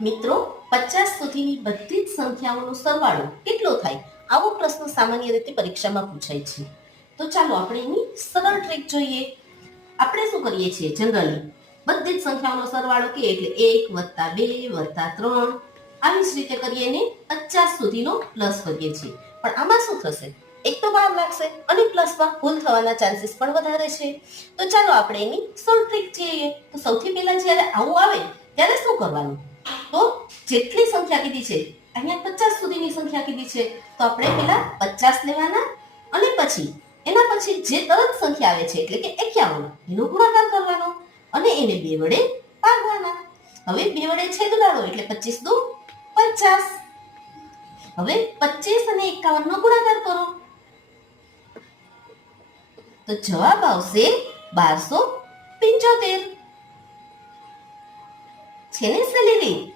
મિત્રો, પચાસ સુધીની બધી જ સંખ્યાઓનો સરવાળો કેટલો થાય? આવો પ્રશ્ન સામાન્ય રીતે પરીક્ષામાં પૂછાય છે. તો ચાલો આપણે એની સરળ ટ્રીક જોઈએ. આપણે શું કરીએ છીએ? જનરલી બધી જ સંખ્યાઓનો સરવાળો કે એટલે એક વત્તા બે વત્તા ત્રણ. આવી જ રીતે કરીએ ને પચાસ સુધીનો પ્લસ કરીએ છીએ. પણ આમાં શું થશે? એક તો વાર લાગશે અને પ્લસમાં ભૂલ થવાના ચાન્સીસ પણ વધારે છે. તો ચાલો આપણે એની સરળ ટ્રીક જોઈએ. તો સૌથી પહેલા જ્યારે આવું આવે, ત્યારે શું કરવાનું? જેટલી સંખ્યા કીધી છે, અહીંયા પચાસ સુધીની સંખ્યા કીધી છે, તો આપણે પેલા પચાસ લેવાના અને પછી એના પછી જે તરત સંખ્યા આવે છે, એટલે કે એકાવન, એનો ગુણાકાર કરવાનો અને એને બે વડે ભાગવાના હવે બે વડે છેદ ઉડાડો એટલે પચીસ દુ પચાસ. હવે પચીસ અને એકાવન નો ગુણાકાર કરો. તો જવાબ આવશે બારસો પંચોતેર. છે ને રીત